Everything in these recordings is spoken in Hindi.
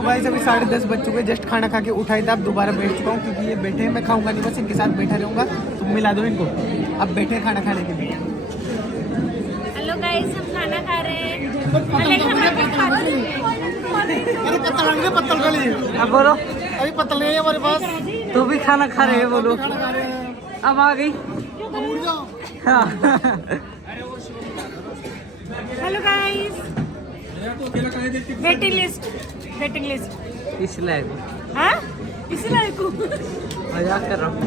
तो गाइस अभी 10:30 बज चुके, जस्ट खाना खा के उठाई था, अब दोबारा बैठ चुका हूँ क्योंकि ये बैठे हैं, मैं खाऊंगा नहीं, बस इनके साथ बैठा रहूंगा। तो मिला दो इनको, अब बैठे हैं खाना खाने के लिए। हेलो गाइस, हम खाना खा रहे हैं। अब बोलो, अभी पत्तल नहीं है हमारे पास, तू भी खाना खा रहे है बोलो। अब आ गई। हाँ। हेलो गाइस, वेटिंग लिस्ट इस लायक हाँ इसी लायक को मजाक कर रहा हूँ।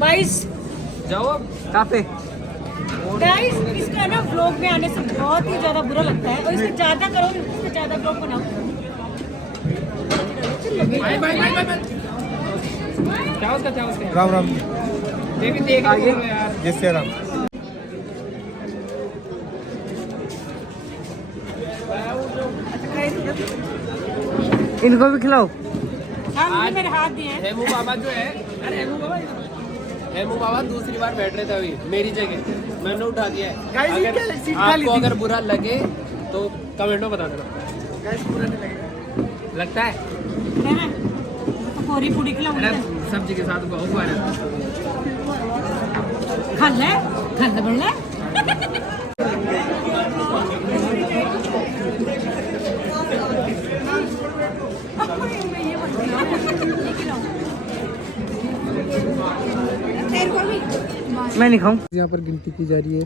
22 जाओ काफे। गाइस, इसका ना व्लॉग में आने से बहुत ही ज्यादा बुरा लगता है, और इसको ज्यादा करो, इससे ज्यादा व्लॉग बनाओ। राम राम आगे जय श्री राम। इनको भी खिलाओ। हाँ, मेरे हाथ दिए हैं। हेमू बाबा जो है, अरे हेमू बाबा दूसरी बार बैठ रहे थे अभी मेरी जगह, मैंने उठा दिया है। अगर आपको अगर बुरा लगे तो कमेंट में बता देना। लगता है पूरी पूरी खिलाऊंगा सब्जी के साथ बहुत बार खा ले बढ़ ले। मैं नहीं खाऊं। यहाँ पर गिनती की जा रही है,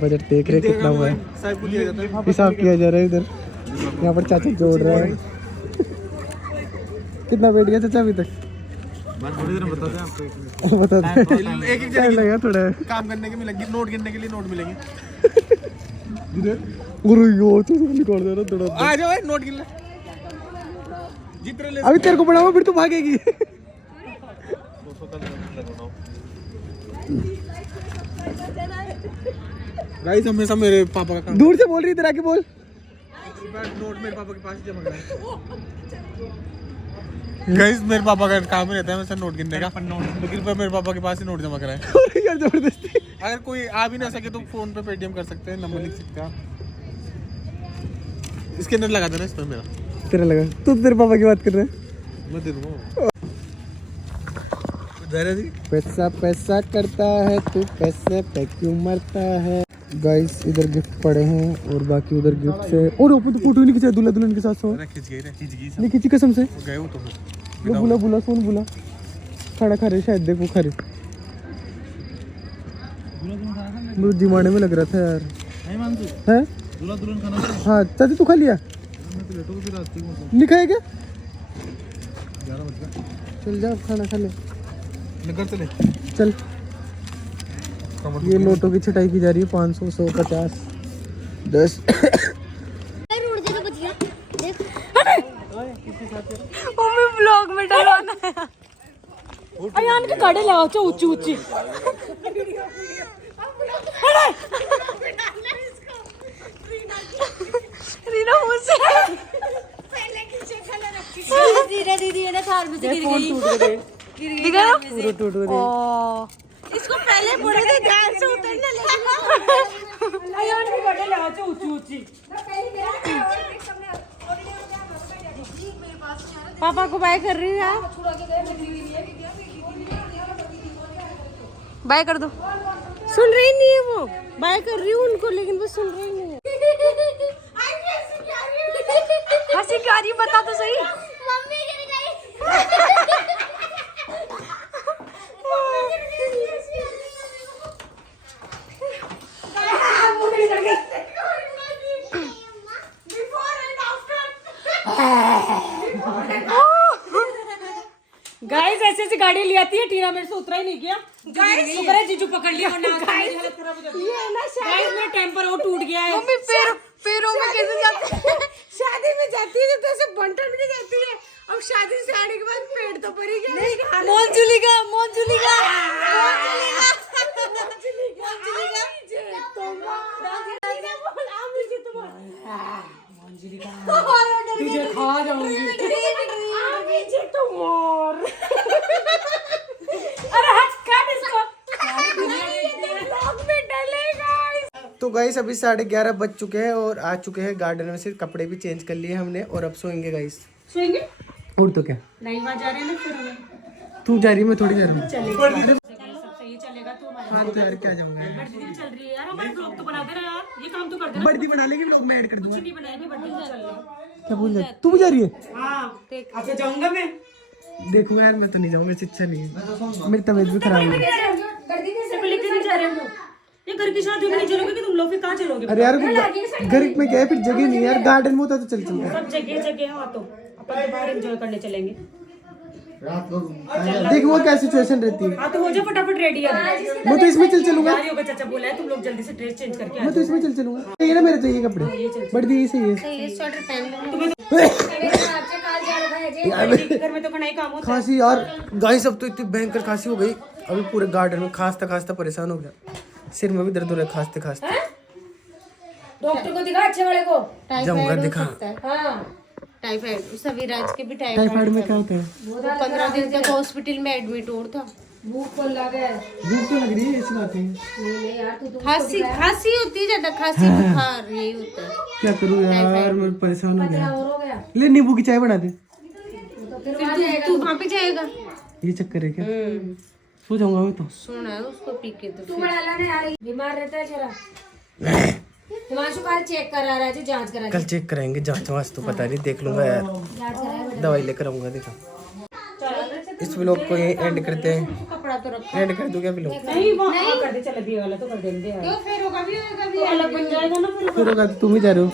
बजट देख रहे कितना हुआ है, हिसाब किया जा रहा है। इधर यहाँ पर चाचा जोड़ रहे हैं। कितना बैठ गया चाचा अभी तक? बताते एक लगेगा थोड़ा काम करने के मिलेंगे, नोट गिनने के लिए नोट मिलेंगे। निकाल दे रहा थोड़ा, आ जाओ नोट गिन ले। अभी तेरे को बढ़ावा फिर तू भागेगी। गाइस हमेशा मेरे पापा का काम, दूर से बोल रही इधर आके बोल। नोट मेरे पापा के पास जमा कराए। गाइस मेरे पापा का काम ही रहता है हमेशा नोट गिनने का, लेकिन पर मेरे पापा के पास ही नोट जमा कराए। यार जबरदस्ती। अगर कोई आ भी ना सके तो फोन पे पेटीएम कर सकते हैं, नंबर लिख सकते हैं आप। इसके अंदर लगा देना, इसमें मेरा तेरा लगा। तू तेरे पापा की बात कर रहा है, मैं दे दूंगा। पैसा पैसा करता है तू, पैसे पे क्यों मरता है। गाइस इधर गिफ्ट पड़े हैं और बाकी उधर गिफ्ट है। और ऊपर तो फोटो नहीं खिंचा दूल्हा दुल्हन के साथ। सो नहीं खींची कसम से, गए वो तो बुला सोन बुला खाना खा रहे शायद, देखो खा रहे। मुझे जिमाने में लग रहा था यार। है हाँ चाची तू खा लिया? नहीं खाए क्या? चल जा खाना खा ले, घर चले चल। ये नोटों की छटाई की जा रही है, 500 100 50 10। ब्लॉग में डलवाना है। अयान की गाड़ी ले आओ ऊंची ऊंची। रीना मुझसे दीदी है ना, थार में से गिर गई। टूट गया। इसको पहले बोले थे ध्यान से उतरना, लेकिन अयान की गाड़ी ले आओ ऊंची ऊंची। पापा को बाय कर रही है, बाय कर दो। सुन रही नहीं है वो, बाय कर रही हूँ उनको, लेकिन वो सुन रही नहीं है। हंसी क्या रही बता तो सही। मम्मी गिर गई। गाइस ऐसे ऐसी गाड़ी ले आती है, टीना मेरे से उतरा ही नहीं किया। गाइस शुक्र है जीजू पकड़ लिया, वरना हालत खराब हो जाती है। ये ना गाइस मेरा टेम्पर वो टूट गया है। मम्मी पैरों में कैसे जाती है? शादी में जाती है तो ऐसे बंटन भी नहीं जाती है। अब शादी से आने के बाद पेट तो भर ही गया। मोंजुली का तुझे खा जाऊंगी। अरे हट काट इसको। गाइस अभी 11:30 बज चुके हैं और आ चुके हैं गार्डन में से, कपड़े भी चेंज कर लिए हमने और अब सोएंगे गाइस। सोएंगे और तो क्या, नहीं वहाँ जा रहे हैं ना फिर हमें तू जा रही है मैं थोड़ी जा रही हूँ। सब सही चलेगा तो हमारा हाँ तो यार क्या जाऊंगा, बर्थडे भी चल रही है यार, हमारे ब्लॉग तो बना दे रहा यार, ये काम तो कर देना। बर्थडे बना लेंगे व्लॉग में ऐड कर दूंगा। नहीं बनाएगी, बर्थडे तो चल रही है। क्या बोल रहा है, तू भी जा रही है? हाँ अच्छा जाऊंगा मैं। देखो यार मैं तो नहीं जाऊंगा, इससे अच्छा नहीं है, मेरी तबीयत भी खराब है। लेके नहीं जा रहे हम लोग, ये घर की शादी में नहीं चलोगे कि तुम लोग फिर कहाँ चलोगे? अरे यार घर में क्या है, फिर जगह नहीं है यार, गार्डन में होता तो चल चलता। सब जगह हाँ तो अपन तो बाहर एंजॉय करने चलेंगे। देखो क्या सिचुएशन रहती है। हाँ तो हो जाओ फटाफट रेडी है। मैं तो इसमें चल चलूंगा, यार योगा चाचा बोला है तुम लोग जल्दी से ड्रेस चेंज करके आ मैं तो इसमें चल चलूंगा। ये ना मेरे चाहिए कपड़े, बड़ी दी सही है। स्वेटर पहन लो। घर में तो कढ़ाई काम होता है। खांसी यार गाइस, अब तो इतनी भयंकर खांसी हो गई, अभी पूरे गार्डन में खांसता खांसता परेशान हो गया, सिर में भी दर्द हो रहा है खांसते खांसते। डॉक्टर को दिखा, अच्छे वाले को। जाऊंगा दिखा। हाँ टाइफाइड, उस विराज के भी टाइफाइड में क्या होता है? 15 दिन तक हॉस्पिटल में एडमिट हो था। भूख को लगे। भूख तो लग रही है, ऐसी बात है। नहीं यार तू खांसी होती है ज्यादा, खांसी बुखार यही होता है। क्या करूँ यार, मैं परेशान हो गया। और हो गया ले नींबू की चाय बना दे। तो फिर फिर तू वहाँ पे जाएगा। ये चक्कर है क्या? सो जाऊंगा मैं तो। सुना है उसको पी के तो तू बड़ा लाने आ रही, बीमार रहता है जरा। हिमांशु कल चेक करा रहा है, जांच करा। कल चेक कराएंगे, जांच वांच तो पता नहीं, देख लूंगा यार, जांच कराएगा। दवाई लेकर आऊंगा। देखो इस व्लॉग को ये एंड करते हैं। कपड़ा तो रखो। एंड कर दूं क्या व्लॉग? नहीं वो कर दे, चल दिए वाला तो कर देंगे यार। क्यों फिर होगा भी तो अलग बन जाएगा ना फिर। फिर होगा तो तुम ही जा रहे हो।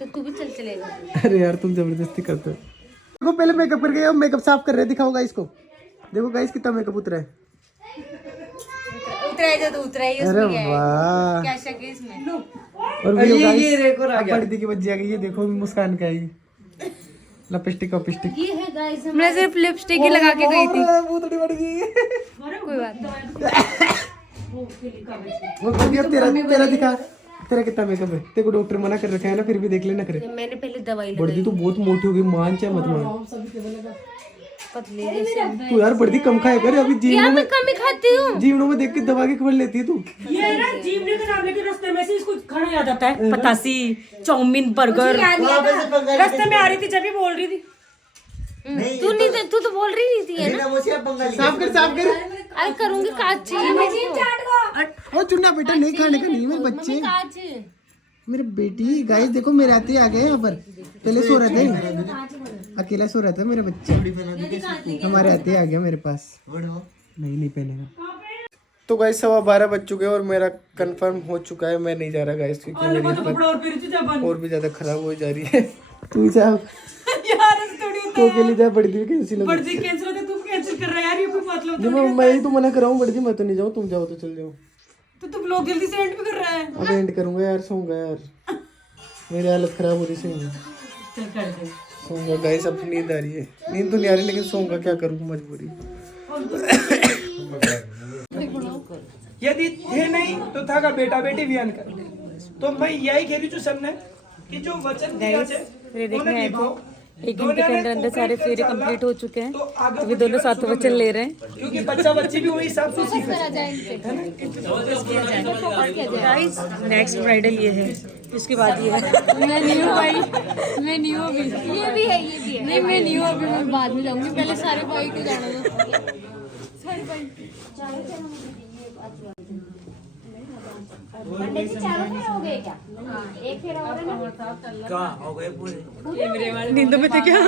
तो तू भी चलेगा। अरे यार तुम जबरदस्ती करते हो। देखो पहले मेकअप कर गए, मेकअप साफ कर रहे, दिखाओ गाइस को। देखो गाइस कितना मेकअप उतरा है। उतराई तो उतराई अरे वाह, क्या शक है इसमें। और ये बड़ी दी की बच्ची आ गई, ये देखो मुस्कान का है लिपस्टिक लिपस्टिक। ये है गाइस, मैं सिर्फ लिपस्टिक ही लगा के गई थी। बहुत बड़ी गई। कोई बात नहीं। वो कभी अब तेरा दिखा, तेरा कितना मेकअप है? तेरे को डॉक्टर मना कर रखा है ना, फिर भी देख लेना करे। मैंने पहले दवाई बड़ी तू बहुत मोटी हो गई, मान चाहे मत मान। पतली जैसे। तू यार बड़ी कम खाया कर, अभी जीवनों में कम ही खाती हूँ। जीवनों में देख के दबा के खबर लेती है तू। ये ना जीवनी का नाम लेके रास्ते में से इसको खाना याद आता है, पतासी, चाउमीन, बर्गर। रास्ते में आ रही थी जब भी बोल रही थी। तू तो बोल रही थी है ना। साफ कर साफ कर। अरे करूंगी, काज चाहिए। ओ चुन्ना बेटा नहीं खाने का नहीं, मेरे बच्चे, काज। मेरे बेटी। गाइस देखो मेरे आते आ गए यहाँ पर, पहले सो रहे थे, अकेला सो रहा था मेरे बच्चे, हमारे आते आ गया मेरे पास। नहीं पहनेगा। तो गाइस 12:15 बज चुके हैं और मेरा कंफर्म हो चुका है, मैं नहीं जा रहा गाइस, क्योंकि मेरी हालत और भी ज्यादा खराब हो जा रही है। तू जा तो के लिए जा, बड़ी दी कैंसिल हो गई। कैंसिल होता है, तू कैंसिल कर रहा है यार, ये कोई मतलब मैं ही तो मना कर रहा हूँ, बड़ी दी मैं तो नहीं जाऊँ, तुम जाओ तो चल जाओ। तो तुम लोग जल्दी से एंड भी कर रहा है। अब एंड करूंगा यार, सोऊंगा यार, मेरी हालत खराब हो रही है। चल कर दे। सोऊंगा गाइस, अब नींद आ रही है, नींद तो नहीं आ रही लेकिन सोऊंगा, क्या करूँ मजबूरी। यदि थे नहीं तो था का बेटा बेटी बयान कर। तो मैं यही कह रही हूँ सबने कि जो वचन दिया है उन्हें निभाओ। एक घंटे के अंदर अंदर सारे फेरे कंप्लीट हो चुके हैं, तो वे दोनों साथ वचन ले रहे हैं, क्योंकि बच्चा बच्ची भी वही हिसाब से सीखे। गाइस नेक्स्ट ब्राइडल ये है, इसके बाद ये है। मैं नहीं हूँ भाई, मैं नहीं हूँ अभी। ये भी है, ये भी है। नहीं मैं नहीं हूँ अभी, मैं बाद में जाऊंगी, पहले सारे भाई को जाना दो। सारे भाई पंडित जी चारों फेरे हो गए क्या? हाँ एक फेरा हो रहा है ना। कहाँ हो गए पूरे? नींद में थे क्या?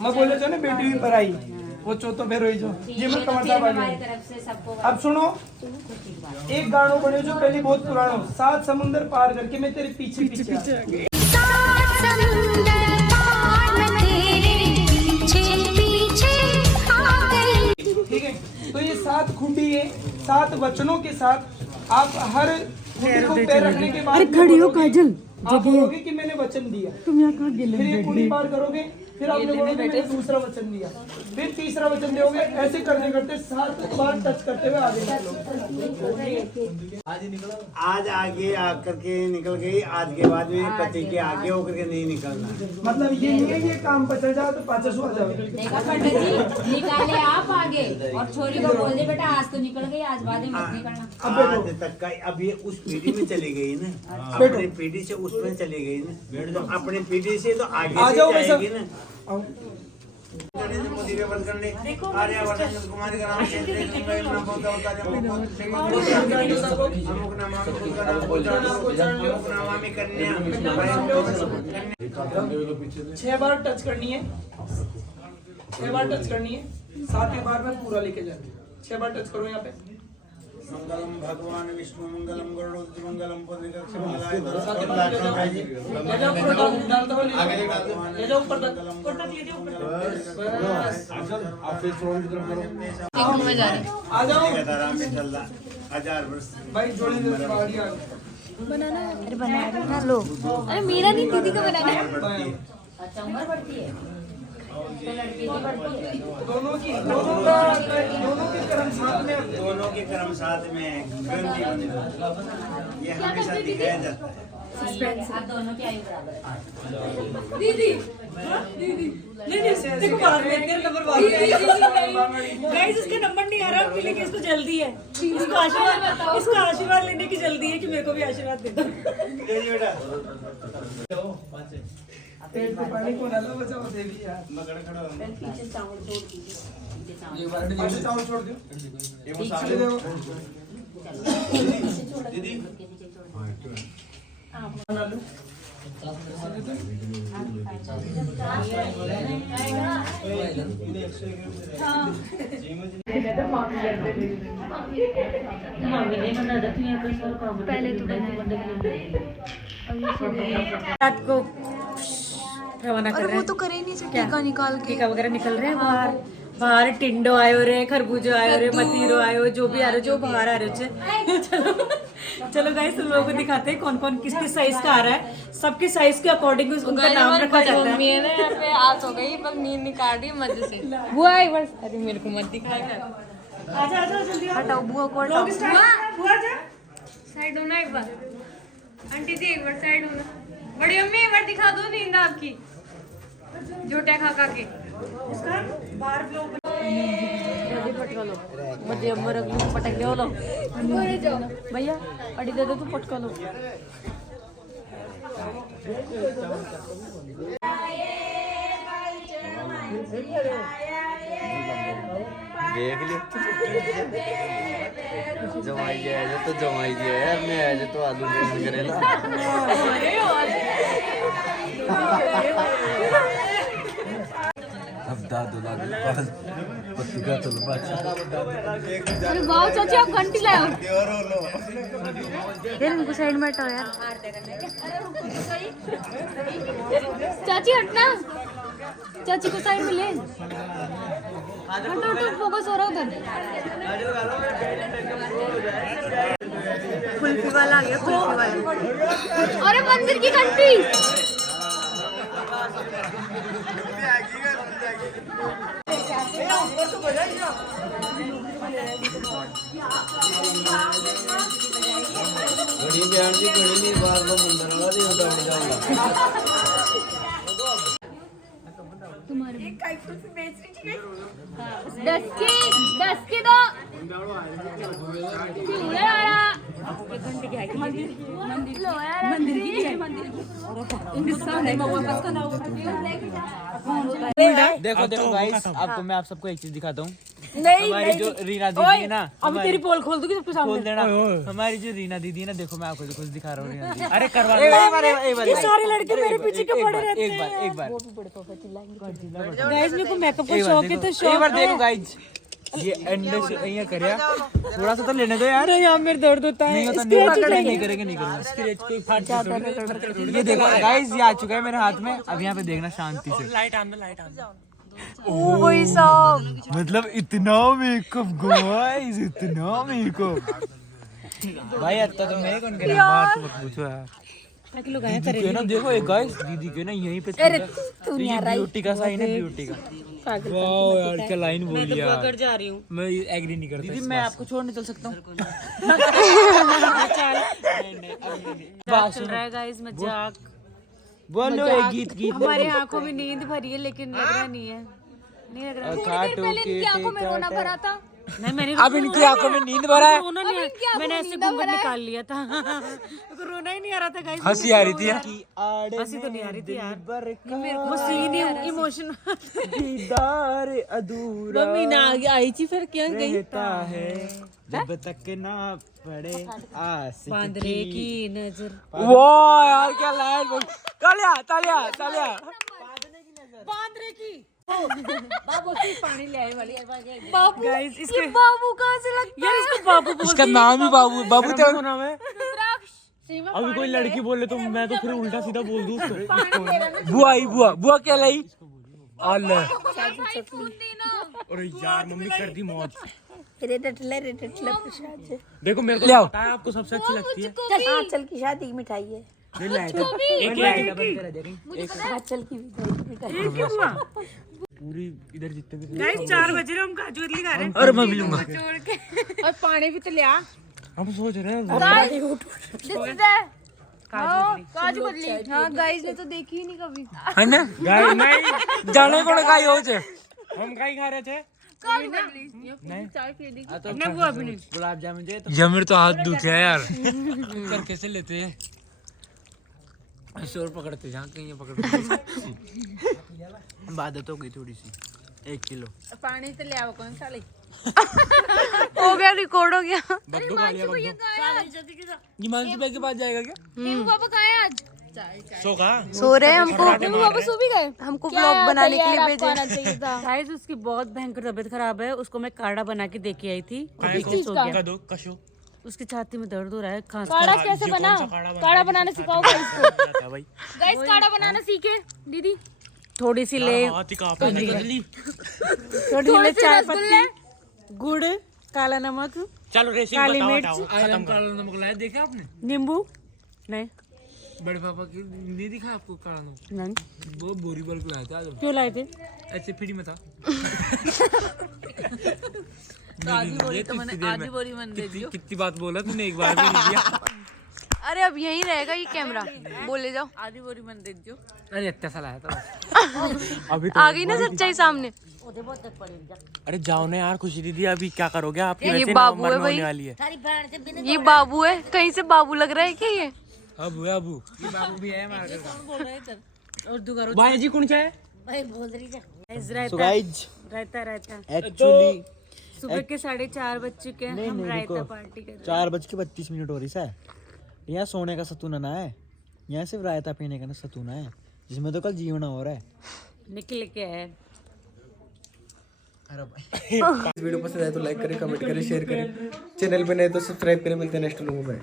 मैं बोले जो ना बेटी भी पर आई, वो चौथो फेर हुई जो जी मैं कमर साहब हमारी तरफ से सबको अब सुनो, एक गानों बने जो पहले बहुत पुरानो, 7 समुंदर पार करके मैं तेरे पीछे पीछे आ गई। ठीक है, तो ये 7 खूंटी है, 7 वचनों के साथ आप हर देखो पैर रखने के बाद अरे खड़ी हो काजल, आप बोलोगे कि मैंने वचन दिया, तुम यहाँ कहाँ गिले फिर ये कुली पार करोगे, फिर आप बोलोगे मैंने दूसरा वचन दिया, फिर तीसरा वचन दोगे। ऐसे करते करते 7 बार टच करते हुए आगे निकलो। आज आगे आकर के निकल गई, आज के बाद में पति के आगे होकर के नहीं निकलना। मतलब ये नहीं है कि ये काम पचल जाओ तो 500 आ जाओ। देखा पंडित जी, निकाले आप आगे और छोरी को बोल दे बेटा आज तो निकल गई, आज बाद में मत निकलना। आज तक का अब ये उस पीढ़ी में चली गई ना, अपनी पीढ़ी से उसमें चली गई ना, तो अपनी पीढ़ी से तो आगे आ से जाओ जाएगी ना। मोदी पे बंद करने आर्यवर्धन कुमारी का नाम चेंज करेंगे, नाम बोलता होता है अमुक नाम का नाम बोलता अमुक नाम में कन्या 6 बार टच करनी है, 6 बार टच करनी है, 7वें बार में पूरा लेके जाएंगे। 6 बार टच करो यहाँ पे। मंगलम भगवान विष्णु मंगलम गरुड़ मंगलम पुण्यकक्ष मंगलाय ले जाओ पूरा डालता हुआ ले जाओ ऊपर तक, ऊपर तक ले जाओ ऊपर तक। आ जाओ आराम से चल रहा 1000 वर्ष भाई, जोड़े दे बाहरी आ बनाना है। अरे बना रही ना लो, अरे मेरा नहीं दीदी का बनाना है। अच्छा उम्र बढ़ती है तो लड़की की बढ़ती है। दोनों के कर्म साथ में, दोनों के कर्म साथ में गंजी बने, ये हमेशा दिखाया जाता है। आप दोनों की आयु बराबर है। दीदी नहीं देखो बाद में तेरा नंबर बाद में। गाइस इसका नंबर नहीं आ रहा, लेकिन इसको जल्दी है, इसको आशीर्वाद लेने की जल्दी है कि मेरे को भी आशीर्वाद दे दो। पेट को पानी को डालो, बचाओ देवी यार। पीछे चावल छोड़ दीजिए, ये बार पीछे चावल छोड़ दो, ये वो सारे दो दीदी बना लो। पहले तो रात को रवाना कर रहे हैं। तो करे नहीं सकते, टीका निकाल के टीका वगैरह निकल रहे हैं बाहर। बाहर टिंडो आयो रे, खरबूजो आयो रे, मतीरो आयो, जो भी आ रहे, जो बाहर आ रहे चलो चलो गाइस तुम लोगों को दिखाते हैं कौन कौन किस किस साइज का आ रहा है। सबके साइज के अकॉर्डिंग उनका नाम रखा जाता है। मेरे यहाँ पे आज हो गई, पर नींद निकाल रही मजे से। बुआ एक बार, अरे मेरे को मत दिखाएगा। आजा आजा जल्दी आओ। हटाओ बुआ को, लोग हटाओ। स्टार्ट हुआ जा। साइड होना एक बार, आंटी जी एक बार साइड होना। बड़ी अम्मी एक बार दिखा दो नींद आपकी, जोटे खा के। इसका बाहर लोग पटका लो, मुझे अम्मा रख लो, पटक दो लो भैया, अड़ी दे दो तू, पटका लो। देख लियो जमाई जाए तो जमाई जाए, मैं आज तो आलू बेसन करेला। अब दादू लागल पास पत्रिका चल अरे वाह चाची, आप घंटी लाओ यार, इनको साइड में हटाओ यार। चाची हटना, चाची को साइड में ले, हटो हटो, फोकस हो रहा उधर। कुल्फी वाला आ गया, कुल्फी वाला। अरे मंदिर की घंटी। घड़ी बयान की घड़ी नहीं बार बार मंदिर वाला नहीं होता बड़ी जाऊंगा। दस की दो देखो देखो गाइस, आपको मैं आप सबको एक चीज दिखाता हूँ। नहीं हमारी जो रीना दीदी है ना, अभी तेरी पोल खोल दूंगी सबके सामने। खोल देना। हमारी जो रीना दीदी है ना, देखो मैं आपको कुछ दिखा रहा हूँ। रीना दीदी, अरे करवा दो। ये सारे लड़के मेरे पीछे क्यों पड़े रहते एक बार एक बार गाइस मेरे को मेकअप का शौक है, तो एक शौक बार है। देखो गाइस, ये एंड ये करिया, थोड़ा सा तो लेने दो यार। यहाँ मेरे दर्द होता है। नहीं होता, नहीं करेंगे नहीं करेंगे। स्क्रैच कोई फाट जाता। ये देखो गाइस, ये आ चुका है मेरे हाथ में। अब यहाँ पे देखना शांति से। लाइट ऑन दो। ओ वही सब, मतलब इतना मेकअप गाइस, इतना मेकअप। भाई आता तो मैं कौन कह रहा बात मत पूछो यार। किलो गाय दीदी के ना देखो एक गाइस दीदी के ना यहीं पे अरे तू नहीं आ रहा ब्यूटी का साइन है ब्यूटी का। वाओ यार क्या लाइन बोली यार। पकड़ जा रही हूँ मैं एग्री नहीं करता दीदी मैं आपको छोड़ नहीं चल सकता हूँ। चल रहा है गाइस मजाक। बोलो एक गीत गीत हमारी आंखों में नींद भरी है लेकिन लग रहा नहीं है। नहीं लग रहा काटो के आंखों में रोना भरा था। नहीं मैंने अब इनकी आंखों में नींद भरा है। रोना नहीं आया। मैंने ऐसे घूंघट निकाल लिया था। तो रोना ही नहीं आ रहा था गाइस। हंसी आ रही थी हंसी तो नहीं आ रही थी यार। वो सीन इमोशन दीदार अधूरा मम्मी ना आई थी फिर क्या गई रहता है जब तक ना पड़े आशिक बांदरे की नजर। वाह यार क्या लाइन बोल। तालिया तालिया तालिया। बांदरे की बाबू की पानी ले आए वाली बाबू गाइस इसके बाबू कहाँ से लगता यार इसको बाबू बोल इसका नाम ही बाबू बाबू तेरा नाम है। है? अभी कोई लड़की बोले तो मैं तो फिर उल्टा सीधा बोल दूं उसको। बुआ ही बुआ बुआ क्या लाई अल्लाह। अरे यार मम्मी कर दी मौज। देखो मेरे को पता है आपको सबसे अच्छी लगती है। चल की शादी की मिठाई है। पूरी इधर जितने भी गाइस 4 बजे हम काजू कतली खा रहे हैं। अरे मैं भी लूंगा। और पानी भी तो ले आ। हम सोच रहे हैं काजू कतली। हाँ गाइस ने तो देखी ही नहीं कभी। है ना गाय नहीं जाने को ना खाई हो छे हम काई खा रहे थे काजू कतली। नहीं चाय पी ली। नहीं वो अभी नहीं। गुलाब जामुन चाहिए तो जमीर तो हाथ दुख है यार। कर कैसे लेते हैं ऐसे और पकड़ते जहाँ कहीं पकड़ते। आदत हो गई थोड़ी सी 1 किलो पानी तो ले आओ कौन सा ले। हो गया रिकॉर्ड हो गया। बद्दू खा लिया बद्दू। हिमांशु भाई के पास जाएगा क्या नींबू पापा कहाँ है आज? सो का सो रहे हैं हमको। नींबू पापा सो भी गए। हमको ब्लॉग बनाने के लिए भेजे। गाइस उसकी बहुत भयंकर तबीयत खराब है। उसको मैं काढ़ा बना के दे के आई थी। कशो उसकी छाती में दर्द हो रहा है। खांस काढ़ा कैसे बना? काढ़ा बनाना सिखाओ गाइस को। गाइस काढ़ा बनाना सीखे दीदी। थोड़ी सी ले थोड़ी ले चाय पत्ती गुड़ काला नमक चलो रेसिपी काली बताओ मिर्च। बताओ काला नमक लाया देखा आपने नींबू नहीं बड़े पापा की नहीं दिखा आपको काला नमक नहीं वो बोरी बल को लाया था आज क्यों लाए थे? ऐसे फ्री में था कितनी बात बोला तूने एक बार भी नहीं दिया। अरे अब यहीं रहेगा ये कैमरा। बोले जाओ। आधी बोरी मन दे दो। अरे इतना सा लाया था अभी तो आ गई ना सच्चाई सामने। अरे जाओ ना यार खुशी दीदी अभी क्या करोगे आपकी ये वैसे बाबू नवंबर है में भाई। होने वाली है। ये बाबू है। कहीं से बाबू लग रहा है क्या ये? अबू अबू ये बाबू भी है हमारे घर का। और दुगारो भाई जी कौन चाहे रहता एक्चुअली सुबह के 4:30 बज चुके हैं। हम रायता पार्टी कर रहे 4:32 हो रही है। यहाँ सोने का सतूना ना है, यहाँ सिर्फ रायता पीने का सतूना है जिसमें तो कल जीवना हो रहा है। हैं। निकल के है। अरे भाई वीडियो पसंद आए तो लाइक करें, कमेंट करें, शेयर करें। चैनल पे नए तो सब्सक्राइब करें। मिलते हैं नेक्स्ट लोगों में।